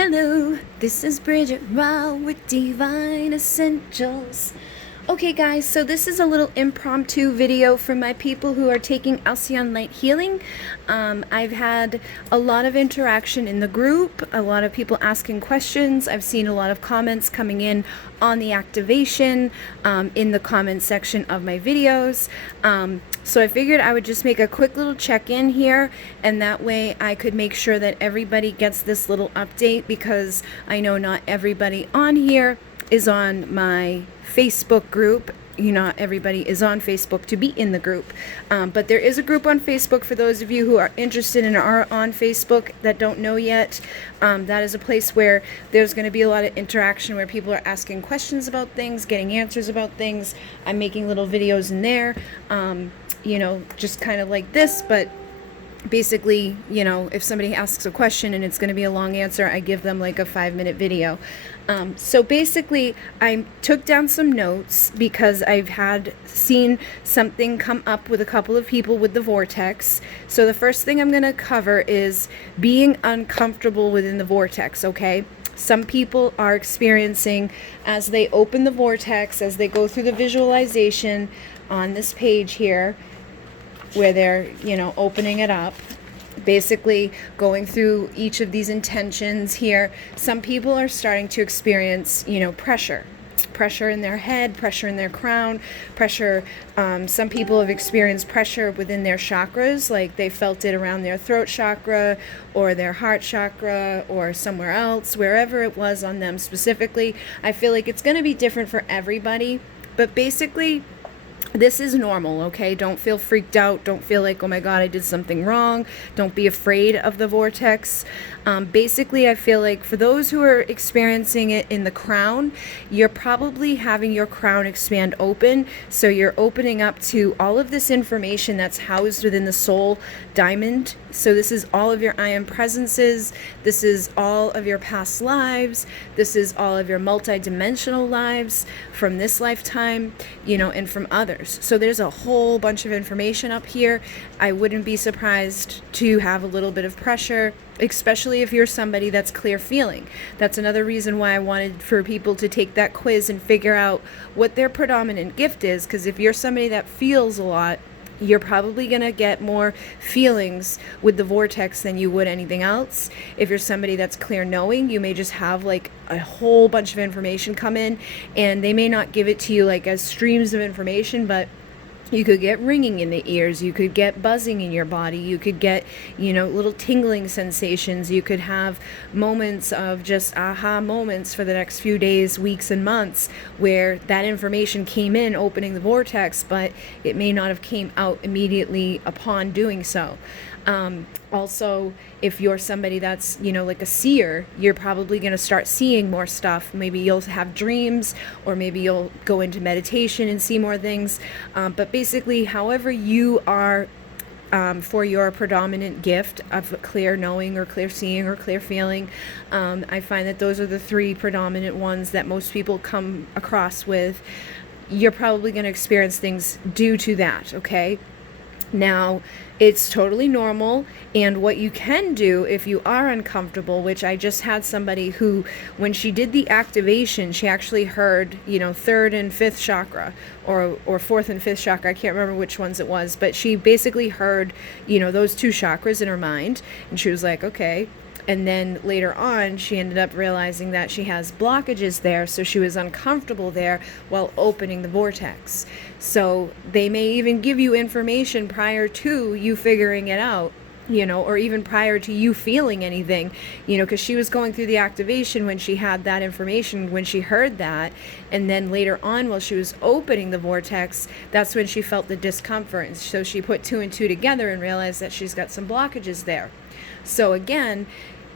Hello, this is Bridget Raw with Divine Essentials. Okay guys, so this is a little impromptu video for my people who are taking Alcyone Light Healing. I've had a lot of interaction in the group, a lot of people asking questions. I've seen a lot of comments coming in on the activation in the comment section of my videos. So I figured I would just make a quick little check-in here, and that way I could make sure that everybody gets this little update, because I know not everybody on here is on my Facebook group. Not everybody is on Facebook to be in the group, but there is a group on Facebook for those of you who are interested and are on Facebook that don't know yet. That is a place where there's going to be a lot of interaction, where people are asking questions about things, getting answers about things. I'm making little videos in there, just kind of like this, but basically, if somebody asks a question and it's going to be a long answer, I give them like a 5-minute video. So basically, I took down some notes because I've seen something come up with a couple of people with the vortex. So the first thing I'm going to cover is being uncomfortable within the vortex, okay? Some people are experiencing, as they open the vortex, as they go through the visualization on this page here, where they're, opening it up, basically going through each of these intentions here. Some people are starting to experience, pressure in their head, pressure in their crown, pressure. Some people have experienced pressure within their chakras, like they felt it around their throat chakra or their heart chakra or somewhere else, wherever it was on them specifically. I feel like it's going to be different for everybody, but basically, this is normal, okay? Don't feel freaked out. Don't feel like, oh my God, I did something wrong. Don't be afraid of the vortex. Basically, I feel like for those who are experiencing it in the crown, you're probably having your crown expand open. So you're opening up to all of this information that's housed within the soul diamond. So this is all of your I am presences. This is all of your past lives. This is all of your multidimensional lives from this lifetime, and from others. So there's a whole bunch of information up here. I wouldn't be surprised to have a little bit of pressure, especially if you're somebody that's clear feeling. That's another reason why I wanted for people to take that quiz and figure out what their predominant gift is, because if you're somebody that feels a lot, you're probably going to get more feelings with the vortex than you would anything else. If you're somebody that's clear knowing, you may just have like a whole bunch of information come in, and they may not give it to you like as streams of information, but you could get ringing in the ears, you could get buzzing in your body, you could get, little tingling sensations, you could have moments of just aha moments for the next few days, weeks, and months, where that information came in opening the vortex, but it may not have came out immediately upon doing so. Also, if you're somebody that's, like a seer, you're probably going to start seeing more stuff. Maybe you'll have dreams, or maybe you'll go into meditation and see more things. But basically, however you are, for your predominant gift of clear knowing or clear seeing or clear feeling, I find that those are the 3 predominant ones that most people come across with. You're probably going to experience things due to that, okay? Now, it's totally normal, and what you can do if you are uncomfortable, which I just had somebody who, when she did the activation, she actually heard, 3rd and 5th chakra, or 4th and 5th chakra, I can't remember which ones it was, but she basically heard, those 2 chakras in her mind, and she was like, okay. And then later on, she ended up realizing that she has blockages there, so she was uncomfortable there while opening the vortex. So they may even give you information prior to you figuring it out, or even prior to you feeling anything, because she was going through the activation when she had that information, when she heard that. And then later on, while she was opening the vortex, that's when she felt the discomfort. And so she put 2 and 2 together and realized that she's got some blockages there. So again,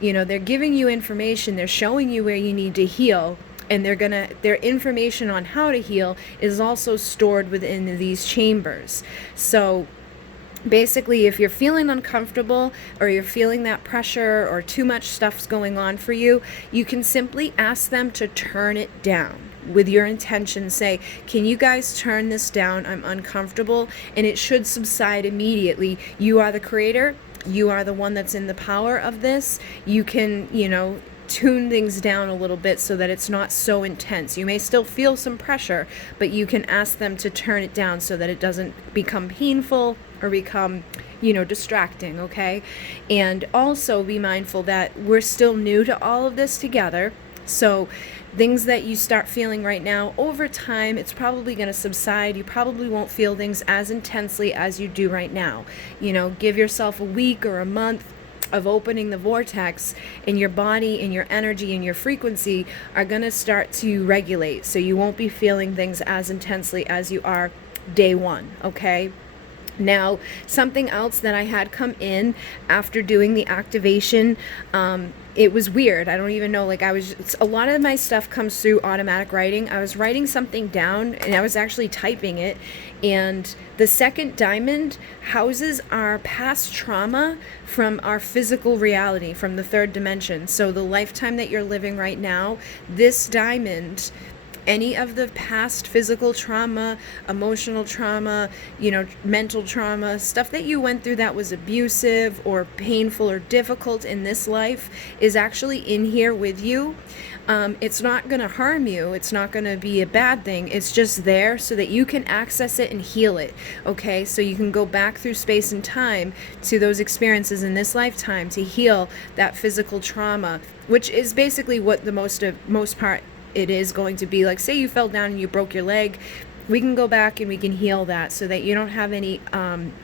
they're giving you information, they're showing you where you need to heal, and their information on how to heal is also stored within these chambers. So basically, if you're feeling uncomfortable, or you're feeling that pressure, or too much stuff's going on for you, you can simply ask them to turn it down. With your intention, say, can you guys turn this down? I'm uncomfortable, and it should subside immediately. You are the creator. You are the one that's in the power of this. You can, tune things down a little bit so that it's not so intense. You may still feel some pressure, but you can ask them to turn it down so that it doesn't become painful or become, distracting, okay? And also be mindful that we're still new to all of this together. So things that you start feeling right now, over time, it's probably going to subside. You probably won't feel things as intensely as you do right now. Give yourself a week or a month of opening the vortex, and your body and your energy and your frequency are going to start to regulate. So you won't be feeling things as intensely as you are day one, okay? Now, something else that I had come in after doing the activation, it was weird. I don't even know, a lot of my stuff comes through automatic writing. I was writing something down and I was actually typing it. And the second diamond houses our past trauma from our physical reality, from the third dimension. So the lifetime that you're living right now, this diamond, any of the past physical trauma, emotional trauma, mental trauma, stuff that you went through that was abusive or painful or difficult in this life is actually in here with you. It's not going to harm you. It's not going to be a bad thing. It's just there so that you can access it and heal it. Okay, so you can go back through space and time to those experiences in this lifetime to heal that physical trauma, which is basically what the most part it is going to be. Like, say you fell down and you broke your leg, we can go back and we can heal that so that you don't have any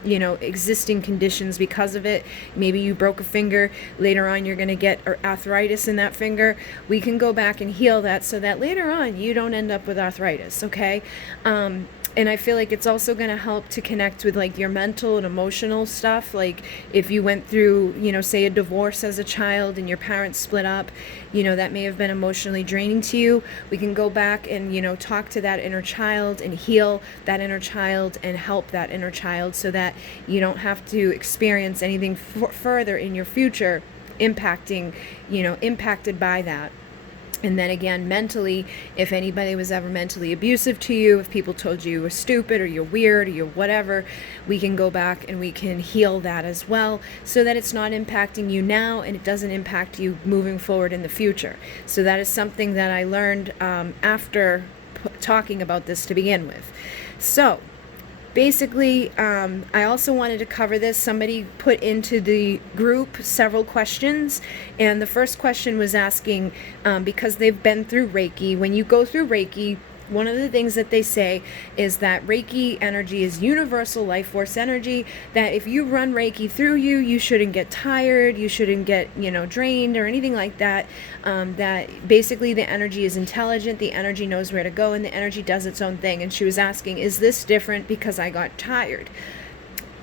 existing conditions because of it. Maybe you broke a finger, later on you're going to get arthritis in that finger. We can go back and heal that so that later on you don't end up with arthritis, okay? And I feel like it's also going to help to connect with your mental and emotional stuff. Like if you went through, say a divorce as a child and your parents split up, that may have been emotionally draining to you. We can go back and, talk to that inner child and heal that inner child and help that inner child so that you don't have to experience anything further in your future impacted by that. And then again, mentally, if anybody was ever mentally abusive to you, if people told you were stupid or you're weird or you're whatever, we can go back and we can heal that as well so that it's not impacting you now and it doesn't impact you moving forward in the future. So that is something that I learned after talking about this to begin with. So basically, I also wanted to cover this. Somebody put into the group several questions, and the first question was asking, because they've been through Reiki, when you go through Reiki, one of the things that they say is that Reiki energy is universal life force energy, that if you run Reiki through you, you shouldn't get tired, you shouldn't get, drained or anything like that, that basically the energy is intelligent, the energy knows where to go, and the energy does its own thing. And she was asking, is this different because I got tired?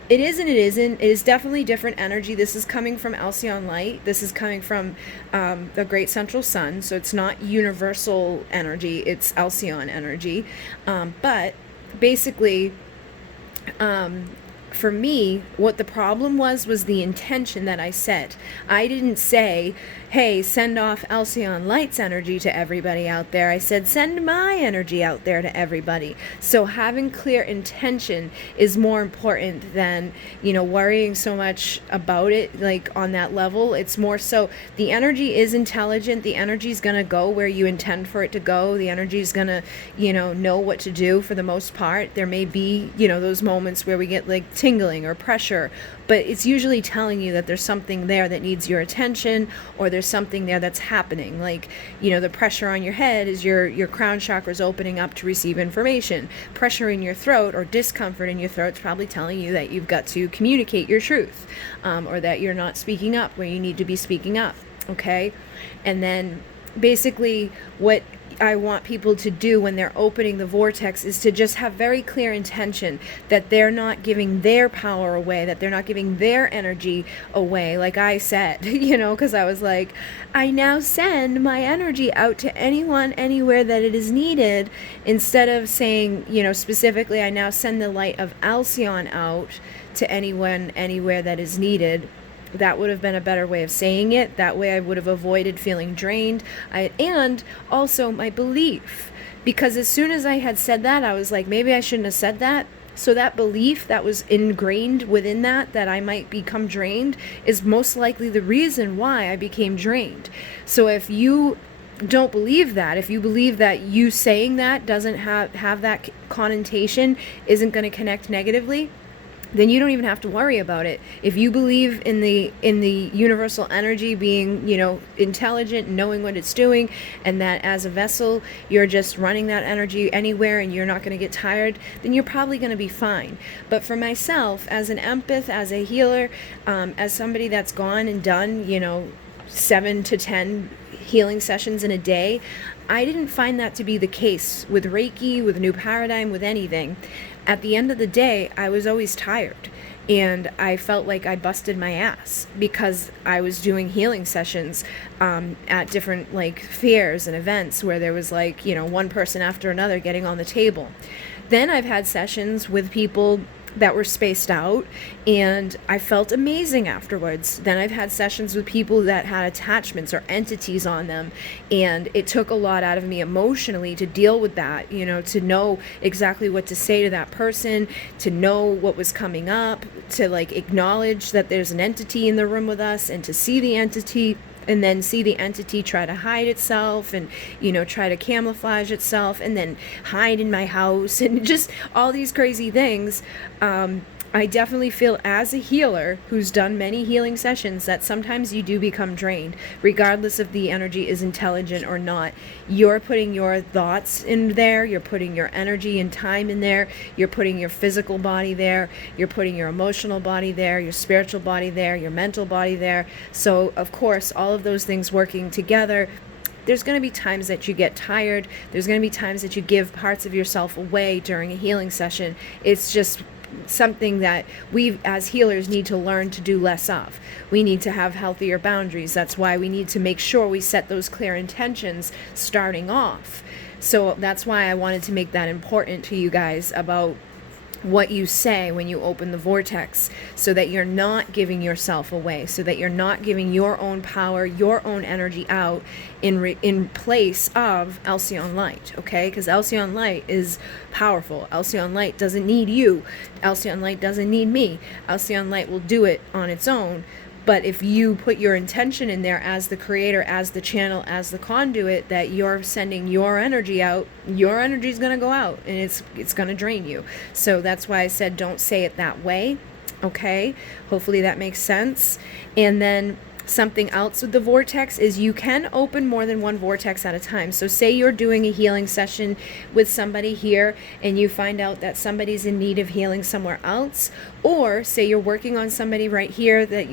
It is and it isn't. It is definitely different energy. This is coming from Alcyone light. This is coming from the great central sun. So it's not universal energy. It's Alcyone energy. But basically, for me, what the problem was the intention that I set. I didn't say, hey, send off Alcyone Light's energy to everybody out there. I said, send my energy out there to everybody. So having clear intention is more important than, worrying so much about it, on that level. It's more so the energy is intelligent. The energy is going to go where you intend for it to go. The energy is going to, know what to do for the most part. There may be, those moments where we get tingling or pressure, but it's usually telling you that there's something there that needs your attention, or there's something there that's happening. The pressure on your head is your crown chakra is opening up to receive information. Pressure in your throat or discomfort in your throat is probably telling you that you've got to communicate your truth, or that you're not speaking up where you need to be speaking up, okay? And then basically what I want people to do when they're opening the vortex is to just have very clear intention that they're not giving their power away, that they're not giving their energy away, like I said, because I was like, I now send my energy out to anyone, anywhere that it is needed, instead of saying, specifically, I now send the light of Alcyone out to anyone, anywhere that is needed. That would have been a better way of saying it. That way I would have avoided feeling drained. And also my belief, because as soon as I had said that, I was like, maybe I shouldn't have said that. So that belief that was ingrained within that I might become drained, is most likely the reason why I became drained. So if you don't believe that, if you believe that you saying that doesn't have that connotation, isn't going to connect negatively, then you don't even have to worry about it. If you believe in the universal energy being, intelligent, knowing what it's doing, and that as a vessel you're just running that energy anywhere and you're not going to get tired, then you're probably going to be fine. But for myself, as an empath, as a healer, as somebody that's gone and done 7 to 10 healing sessions in a day, I didn't find that to be the case with Reiki, with New Paradigm, with anything. At the end of the day, I was always tired, and I felt like I busted my ass because I was doing healing sessions at different fairs and events where there was one person after another getting on the table. Then I've had sessions with people that were spaced out, and I felt amazing afterwards. Then I've had sessions with people that had attachments or entities on them, and it took a lot out of me emotionally to deal with that, to know exactly what to say to that person, to know what was coming up, to acknowledge that there's an entity in the room with us, and to see the entity, and then see the entity try to hide itself and, try to camouflage itself and then hide in my house and just all these crazy things. I definitely feel, as a healer who's done many healing sessions, that sometimes you do become drained, regardless if the energy is intelligent or not. You're putting your thoughts in there, you're putting your energy and time in there, you're putting your physical body there, you're putting your emotional body there, your spiritual body there, your mental body there. So, of course, all of those things working together, there's going to be times that you get tired. There's going to be times that you give parts of yourself away during a healing session. It's just something that we as healers need to learn to do less of. We need to have healthier boundaries. That's why we need to make sure we set those clear intentions starting off. So that's why I wanted to make that important to you guys about what you say when you open the vortex, so that you're not giving yourself away, so that you're not giving your own power, your own energy out in place of Alcyone light, okay? Because Alcyone light is powerful. Alcyone light doesn't need you. Alcyone light doesn't need me. Alcyone light will do it on its own. But if you put your intention in there as the creator, as the channel, as the conduit, that you're sending your energy out, your energy is going to go out, and it's going to drain you. So that's why I said don't say it that way, okay? Hopefully that makes sense. And then something else with the vortex is you can open more than one vortex at a time. So say you're doing a healing session with somebody here and you find out that somebody's in need of healing somewhere else, or say you're working on somebody right here that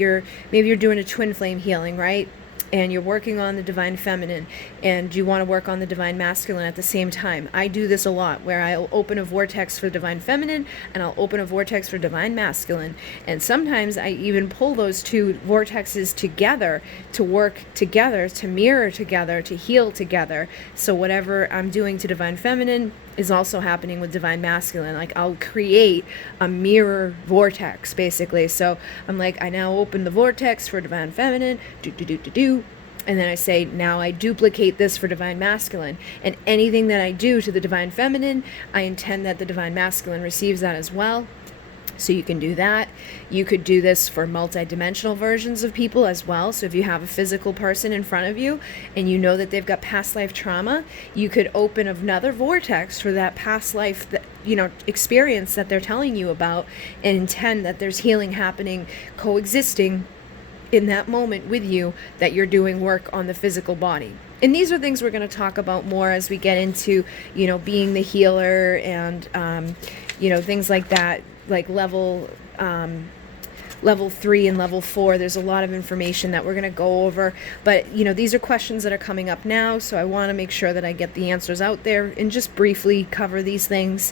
maybe you're doing a twin flame healing, right? And you're working on the divine feminine and you want to work on the divine masculine at the same time. I do this a lot, where I'll open a vortex for divine feminine and I'll open a vortex for divine masculine. And sometimes I even pull those two vortexes together to work together, to mirror together, to heal together. So whatever I'm doing to divine feminine is also happening with divine masculine. I'll create a mirror vortex, basically. So I'm I now open the vortex for divine feminine, and then I say, now I duplicate this for divine masculine. And anything that I do to the divine feminine, I intend that the divine masculine receives that as well. So you can do that. You could do this for multidimensional versions of people as well. So if you have a physical person in front of you and you know that they've got past life trauma, you could open another vortex for that past life experience that they're telling you about, and intend that there's healing happening, coexisting in that moment with you, that you're doing work on the physical body. And these are things we're going to talk about more as we get into, being the healer and, things like that, like level 3 and level 4. There's a lot of information that we're going to go over, but these are questions that are coming up now, so I want to make sure that I get the answers out there and just briefly cover these things.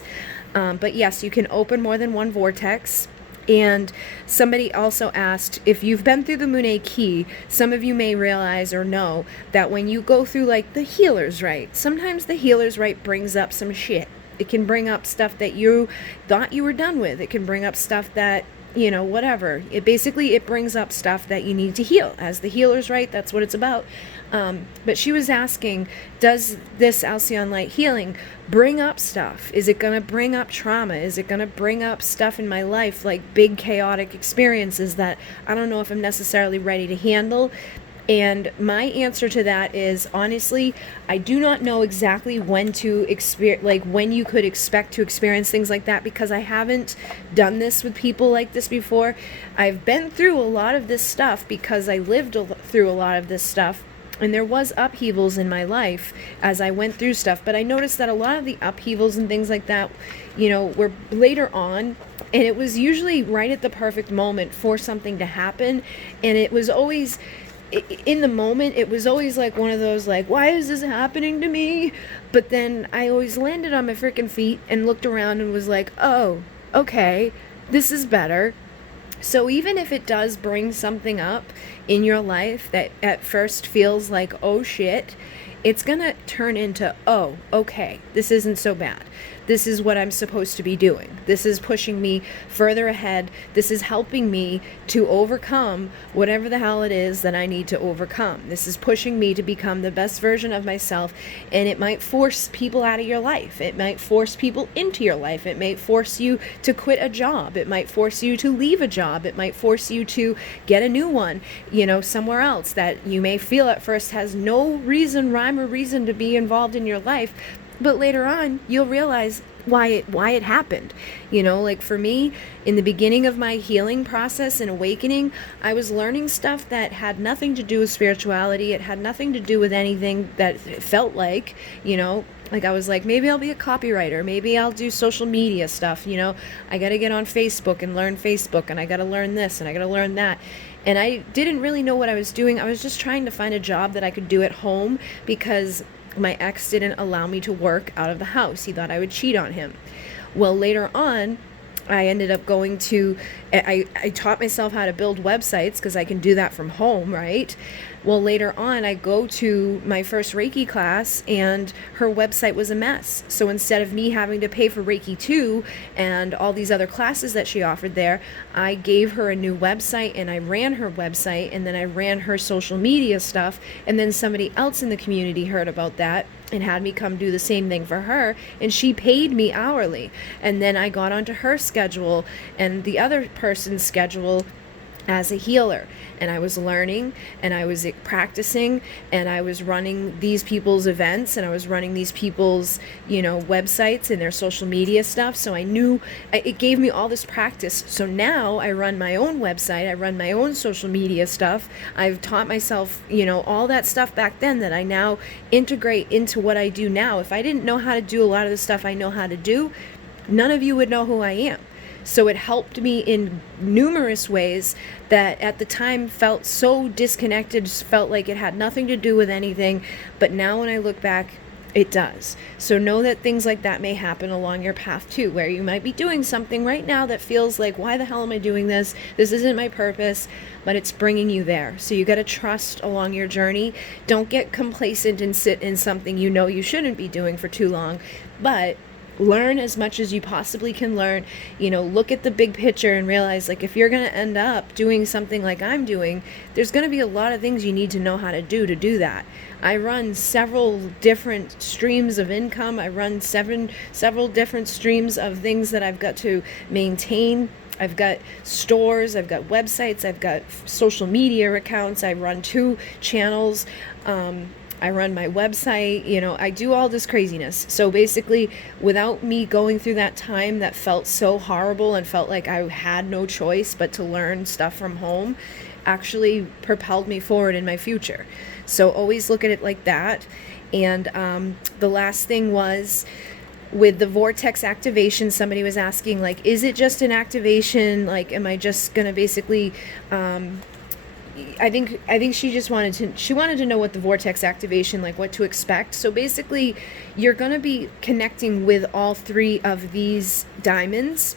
But yes, you can open more than one vortex. And somebody also asked, if you've been through the Munay key, some of you may realize or know that when you go through the healer's right, sometimes the healer's right brings up some shit. It can bring up stuff that you thought you were done with. It can bring up stuff that whatever. It brings up stuff that you need to heal. As the healers, right? That's what it's about. But she was asking, does this Alcyone light healing bring up stuff? Is it going to bring up trauma? Is it going to bring up stuff in my life, like big chaotic experiences that I don't know if I'm necessarily ready to handle? And my answer to that is, honestly, I do not know exactly when to experience, like when you could expect to experience things like that, because I haven't done this with people like this before. I've been through a lot of this stuff because I lived through a lot of this stuff. And there was upheavals in my life as I went through stuff. But I noticed that a lot of the upheavals and things like that, were later on. And it was usually right at the perfect moment for something to happen. And it was always, in the moment, it was always like one of those, like, why is this happening to me? But then I always landed on my freaking feet and looked around and was like, oh, okay, this is better. So even if it does bring something up in your life that at first feels like, oh shit, it's gonna turn into, oh, okay, this isn't so bad. This is what I'm supposed to be doing. This is pushing me further ahead. This is helping me to overcome whatever the hell it is that I need to overcome. This is pushing me to become the best version of myself. And it might force people out of your life. It might force people into your life. It might force you to quit a job. It might force you to leave a job. It might force you to get a new one, somewhere else that you may feel at first has no rhyme or reason to be involved in your life. But later on, you'll realize why it happened. Like for me, in the beginning of my healing process and awakening, I was learning stuff that had nothing to do with spirituality. It had nothing to do with anything that it felt like, like I was like, maybe I'll be a copywriter. Maybe I'll do social media stuff. I got to get on Facebook and learn Facebook, and I got to learn this and I got to learn that. And I didn't really know what I was doing. I was just trying to find a job that I could do at home because my ex didn't allow me to work out of the house. He thought I would cheat on him. Well, later on, I ended up going to, I taught myself how to build websites because I can do that from home, right? Well, later on, I go to my first Reiki class and her website was a mess. So instead of me having to pay for Reiki 2 and all these other classes that she offered there, I gave her a new website and I ran her website, and then I ran her social media stuff. And then somebody else in the community heard about that and had me come do the same thing for her, and she paid me hourly. And then I got onto her schedule and the other person's schedule as a healer, and I was learning and I was practicing and I was running these people's events and I was running these people's websites and their social media stuff. So I knew it gave me all this practice. So now I run my own website, I run my own social media stuff. I've taught myself all that stuff back then that I now integrate into what I do now. If I didn't know how to do a lot of the stuff I know how to do, none of you would know who I am. So it helped me in numerous ways that at the time felt so disconnected, felt like it had nothing to do with anything. But now when I look back, it does. So know that things like that may happen along your path too, where you might be doing something right now that feels like, why the hell am I doing this? This isn't my purpose, but it's bringing you there. So you got to trust along your journey. Don't get complacent and sit in something you shouldn't be doing for too long, but learn as much as you possibly can learn. Look at the big picture and realize, like, if you're going to end up doing something like I'm doing, there's going to be a lot of things you need to know how to do that. I run several different streams of income. I run several different streams of things that I've got to maintain. I've got stores, I've got websites, I've got social media accounts. I run 2 channels. I run my website, I do all this craziness. So basically, without me going through that time that felt so horrible and felt like I had no choice but to learn stuff from home, actually propelled me forward in my future. So always look at it like that. And the last thing was, with the vortex activation, somebody was asking, like, is it just an activation? Like, am I just going to basically... I think she just wanted to know what the vortex activation, like what to expect. So basically, you're going to be connecting with all 3 of these diamonds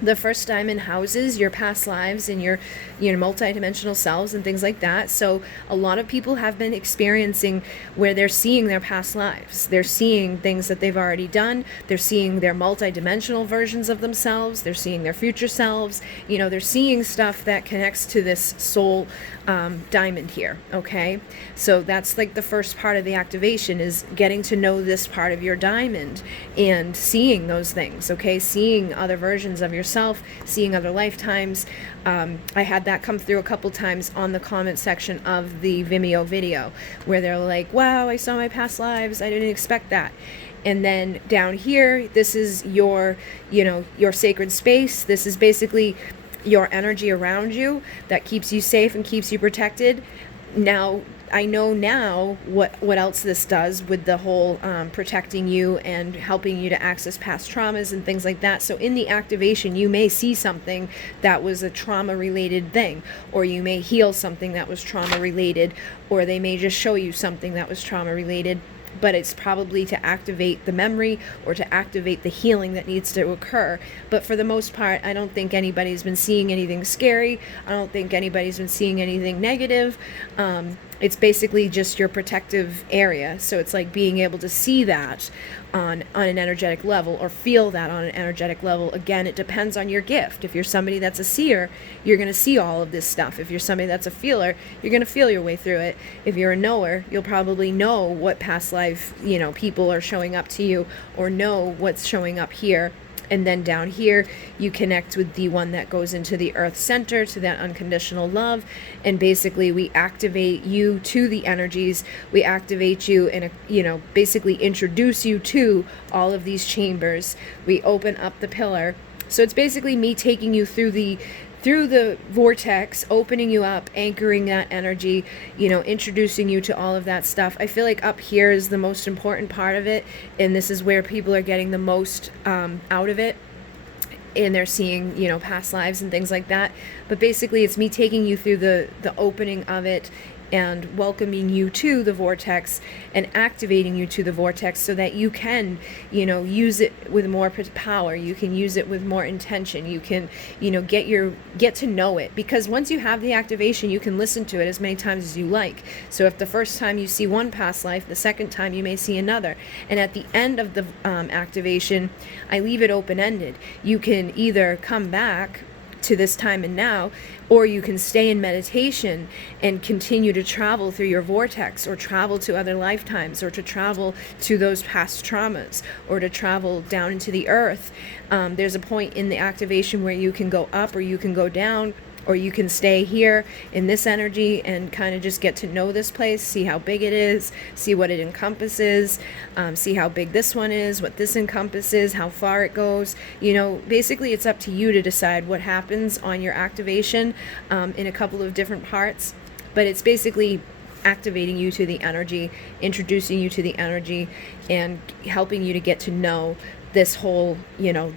The first diamond houses your past lives and your multidimensional selves and things like that. So a lot of people have been experiencing where they're seeing their past lives. They're seeing things that they've already done. They're seeing their multidimensional versions of themselves. They're seeing their future selves. They're seeing stuff that connects to this soul diamond here. Okay, so that's like the first part of the activation, is getting to know this part of your diamond and seeing those things. Okay, seeing other versions of yourself, seeing other lifetimes. I had that come through a couple times on the comment section of the Vimeo video, where they're like, wow, I saw my past lives, I didn't expect that. And then down here, this is your sacred space. This is basically your energy around you that keeps you safe and keeps you protected. Now, I know now what else this does with the whole protecting you and helping you to access past traumas and things like that. So in the activation, you may see something that was a trauma-related thing, or you may heal something that was trauma-related, or they may just show you something that was trauma-related. But it's probably to activate the memory or to activate the healing that needs to occur. But for the most part, I don't think anybody's been seeing anything scary. I don't think anybody's been seeing anything negative. It's basically just your protective area. So it's like being able to see that on an energetic level, or feel that on an energetic level. Again, it depends on your gift. If you're somebody that's a seer, you're going to see all of this stuff. If you're somebody that's a feeler, you're going to feel your way through it. If you're a knower, you'll probably know what past life, people are showing up to you, or know what's showing up here. And then down here, you connect with the one that goes into the earth center, to that unconditional love. And basically, we activate you to the energies. We activate you and, basically introduce you to all of these chambers. We open up the pillar. So it's basically me taking you through the vortex, opening you up, anchoring that energy, introducing you to all of that stuff. I feel like up here is the most important part of it, and this is where people are getting the most out of it, and they're seeing, past lives and things like that. But basically, it's me taking you through the opening of it, and welcoming you to the vortex and activating you to the vortex, so that you can, use it with more power. You can use it with more intention. You can, get to know it, because once you have the activation, you can listen to it as many times as you like. So if the first time you see one past life, the second time you may see another. And at the end of the activation, I leave it open-ended. You can either come back to this time and now, or you can stay in meditation and continue to travel through your vortex, or travel to other lifetimes, or to travel to those past traumas, or to travel down into the earth. There's a point in the activation where you can go up, or you can go down, or you can stay here in this energy and kind of just get to know this place, see how big it is, see what it encompasses, see how big this one is, what this encompasses, how far it goes. Basically it's up to you to decide what happens on your activation in a couple of different parts. But it's basically activating you to the energy, introducing you to the energy, and helping you to get to know this whole,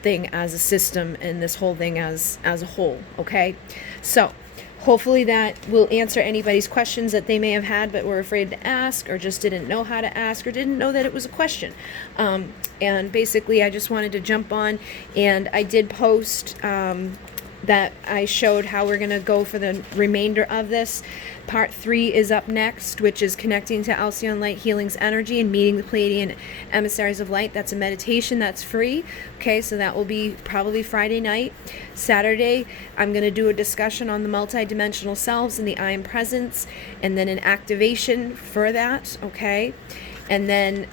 thing as a system, and this whole thing as a whole. Okay, so hopefully that will answer anybody's questions that they may have had but were afraid to ask, or just didn't know how to ask, or didn't know that it was a question. And basically I just wanted to jump on, and I did post that I showed how we're going to go for the remainder of this. Part 3 is up next, which is connecting to Alcyone Light Healing's energy and meeting the Pleiadian emissaries of light. That's a meditation that's free. Okay, so that will be probably Friday night. Saturday, I'm going to do a discussion on the multidimensional selves and the I Am Presence, and then an activation for that. Okay, and then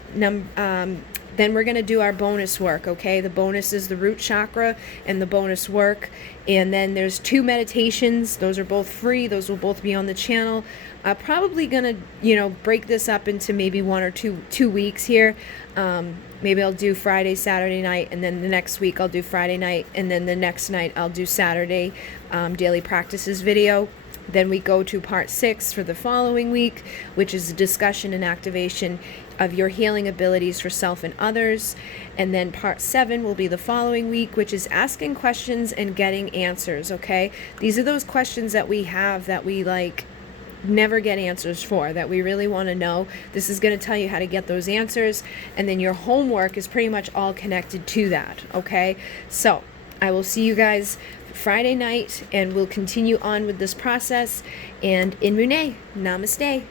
then we're going to do our bonus work, okay? The bonus is the root chakra and the bonus work. And then there's 2 meditations. Those are both free. Those will both be on the channel. Probably going to, break this up into maybe 1 or 2 weeks here. Maybe I'll do Friday, Saturday night, and then the next week I'll do Friday night, and then the next night I'll do Saturday daily practices video. Then we go to part 6 for the following week, which is a discussion and activation of your healing abilities for self and others. And then part 7 will be the following week, which is asking questions and getting answers, okay? These are those questions that we have that we never get answers for, that we really want to know. This is going to tell you how to get those answers, and then your homework is pretty much all connected to that, okay? So I will see you guys Friday night, and we'll continue on with this process. And in Munay, Namaste.